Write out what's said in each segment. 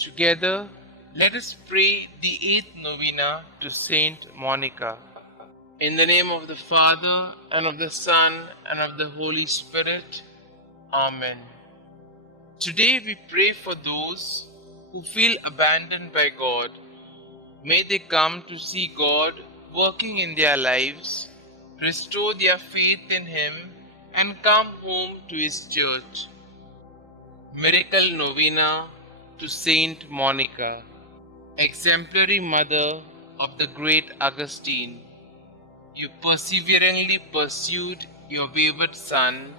Together, let us pray the 8th Novena to Saint Monica. In the name of the Father, and of the Son, and of the Holy Spirit. Amen. Today we pray for those who feel abandoned by God. May they come to see God working in their lives, restore their faith in Him, and come home to His church. Miracle Novena to Saint Monica, exemplary mother of the great Augustine. You perseveringly pursued your wayward son,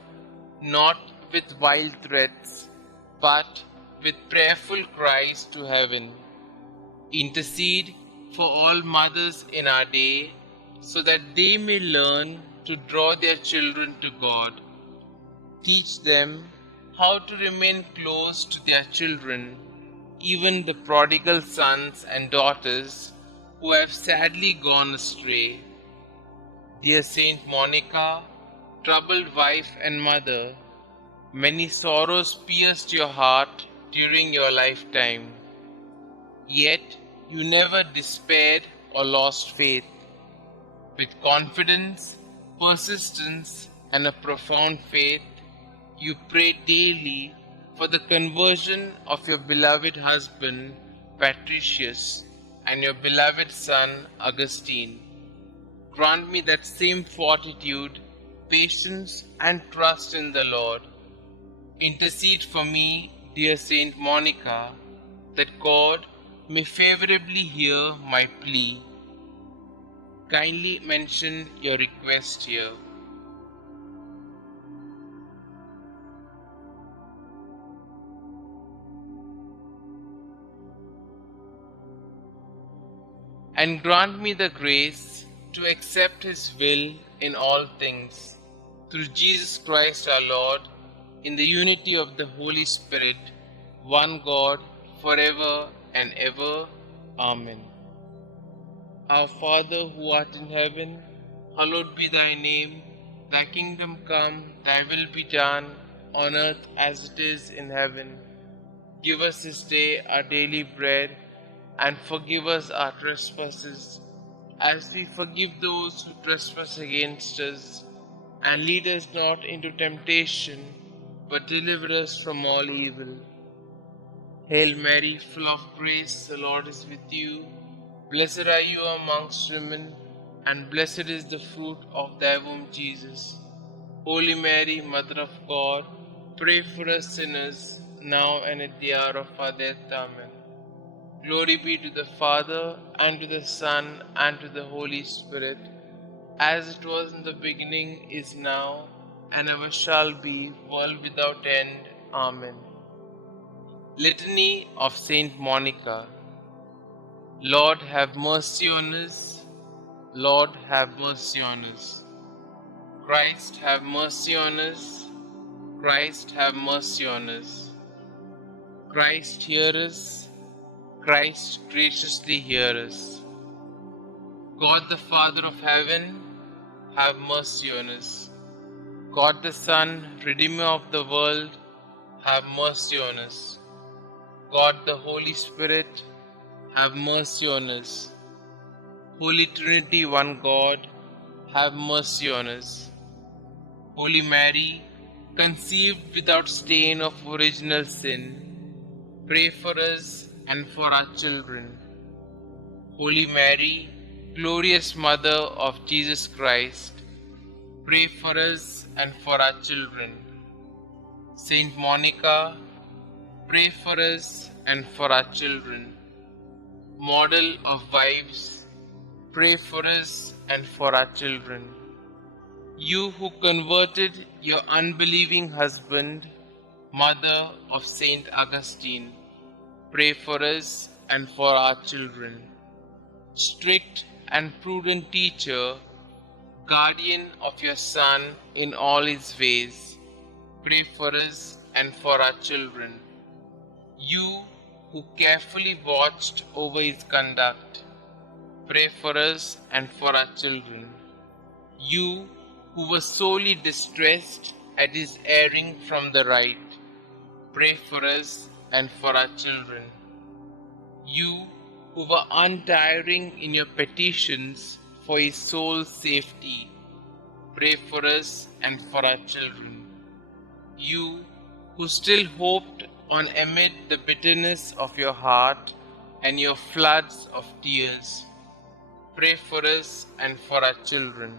not with wild threats, but with prayerful cries to heaven. Intercede for all mothers in our day, so that they may learn to draw their children to God. Teach them how to remain close to their children, even the prodigal sons and daughters who have sadly gone astray. Dear Saint Monica, troubled wife and mother, many sorrows pierced your heart during your lifetime. Yet you never despaired or lost faith. With confidence, persistence, and a profound faith, you prayed daily for the conversion of your beloved husband, Patricius, and your beloved son, Augustine. Grant me that same fortitude, patience, and trust in the Lord. Intercede for me, dear Saint Monica, that God may favorably hear my plea. Kindly mention your request here. And grant me the grace to accept His will in all things, through Jesus Christ our Lord, in the unity of the Holy Spirit, one God, forever and ever. Amen. Our Father who art in heaven, hallowed be thy name. Thy kingdom come, thy will be done, on earth as it is in heaven. Give us this day our daily bread, and forgive us our trespasses, as we forgive those who trespass against us. And lead us not into temptation, but deliver us from all evil. Hail Mary, full of grace, the Lord is with you. Blessed are you amongst women, and blessed is the fruit of thy womb, Jesus. Holy Mary, Mother of God, pray for us sinners, now and at the hour of our death. Amen. Glory be to the Father, and to the Son, and to the Holy Spirit, as it was in the beginning, is now, and ever shall be, world without end. Amen. Litany of Saint Monica. Lord, have mercy on us. Lord, have mercy on us. Christ, have mercy on us. Christ, have mercy on us. Christ, hear us. Christ, graciously hear us. God the Father of heaven, have mercy on us. God the Son, Redeemer of the world, have mercy on us. God the Holy Spirit, have mercy on us. Holy Trinity, one God, have mercy on us. Holy Mary, conceived without stain of original sin, pray for us and for our children. Holy Mary, glorious Mother of Jesus Christ, pray for us and for our children. Saint Monica, pray for us and for our children. Model of wives, pray for us and for our children. You who converted your unbelieving husband, Mother of Saint Augustine, pray for us and for our children. Strict and prudent teacher, guardian of your Son in all his ways, pray for us and for our children. You who carefully watched over his conduct, pray for us and for our children. You who were sorely distressed at his erring from the right, pray for us and for our children. You who were untiring in your petitions for his soul's safety, pray for us and for our children. You who still hoped on amid the bitterness of your heart and your floods of tears, pray for us and for our children.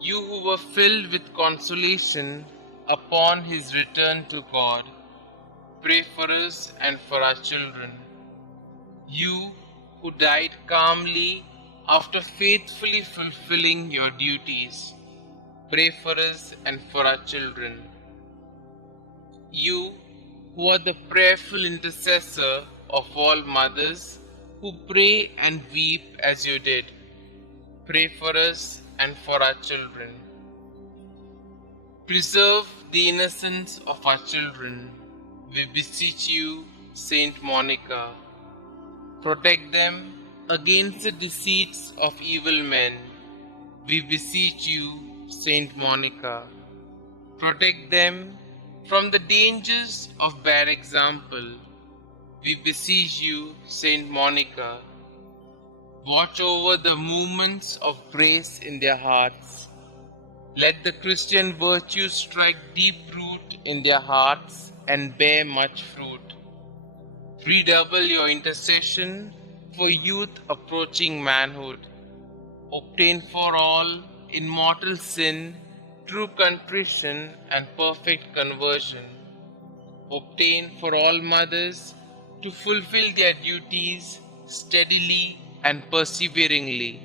You who were filled with consolation upon his return to God, pray for us and for our children. You who died calmly after faithfully fulfilling your duties, pray for us and for our children. You who are the prayerful intercessor of all mothers who pray and weep as you did, pray for us and for our children. Preserve the innocence of our children, we beseech you, Saint Monica. Protect them against the deceits of evil men, we beseech you, Saint Monica. Protect them from the dangers of bad example, we beseech you, Saint Monica. Watch over the movements of grace in their hearts. Let the Christian virtues strike deep root in their hearts and bear much fruit. Redouble your intercession for youth approaching manhood. Obtain for all in mortal sin true contrition and perfect conversion. Obtain for all mothers to fulfill their duties steadily and perseveringly.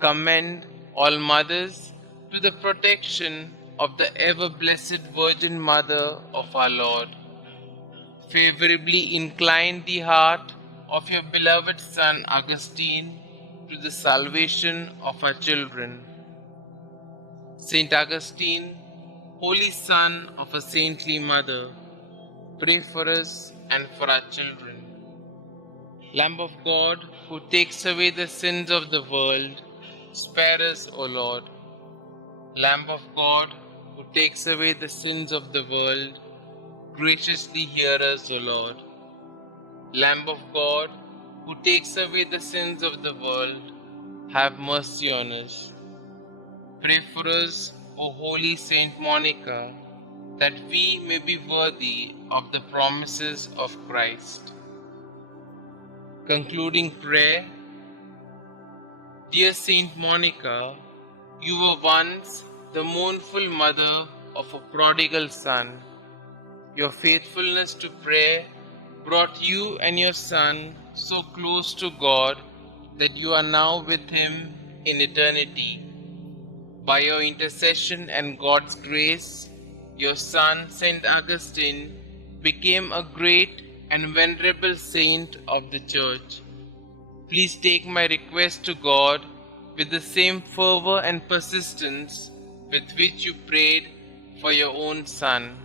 Commend all mothers to the protection of the ever-blessed Virgin Mother of our Lord. Favorably incline the heart of your beloved son Augustine to the salvation of our children. Saint Augustine, holy son of a saintly mother, pray for us and for our children. Lamb of God, who takes away the sins of the world, spare us, O Lord. Lamb of God, who takes away the sins of the world, graciously hear us, O Lord. Lamb of God, who takes away the sins of the world, have mercy on us. Pray for us, O holy Saint Monica, that we may be worthy of the promises of Christ. Concluding prayer. Dear Saint Monica, you were once the mournful mother of a prodigal son. Your faithfulness to prayer brought you and your son so close to God that you are now with him in eternity. By your intercession and God's grace, your son, Saint Augustine, became a great and venerable saint of the Church. Please take my request to God with the same fervor and persistence with which you prayed for your own son.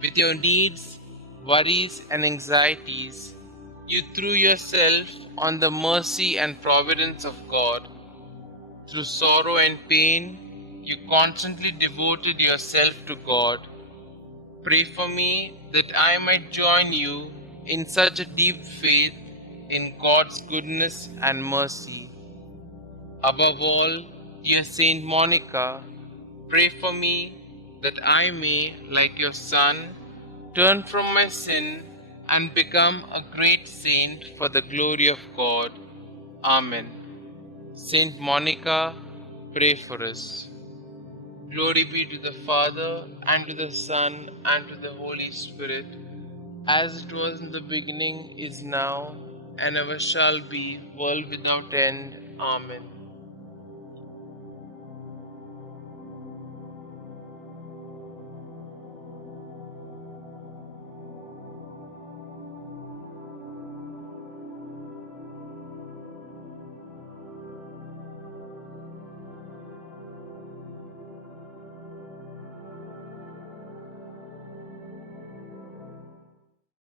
With your needs, worries, and anxieties, you threw yourself on the mercy and providence of God. Through sorrow and pain, you constantly devoted yourself to God. Pray for me that I might join you in such a deep faith in God's goodness and mercy. Above all, dear Saint Monica, pray for me that I may, like your son, turn from my sin and become a great saint for the glory of God. Amen. Saint Monica, pray for us. Glory be to the Father, and to the Son, and to the Holy Spirit, as it was in the beginning, is now, and ever shall be, world without end. Amen.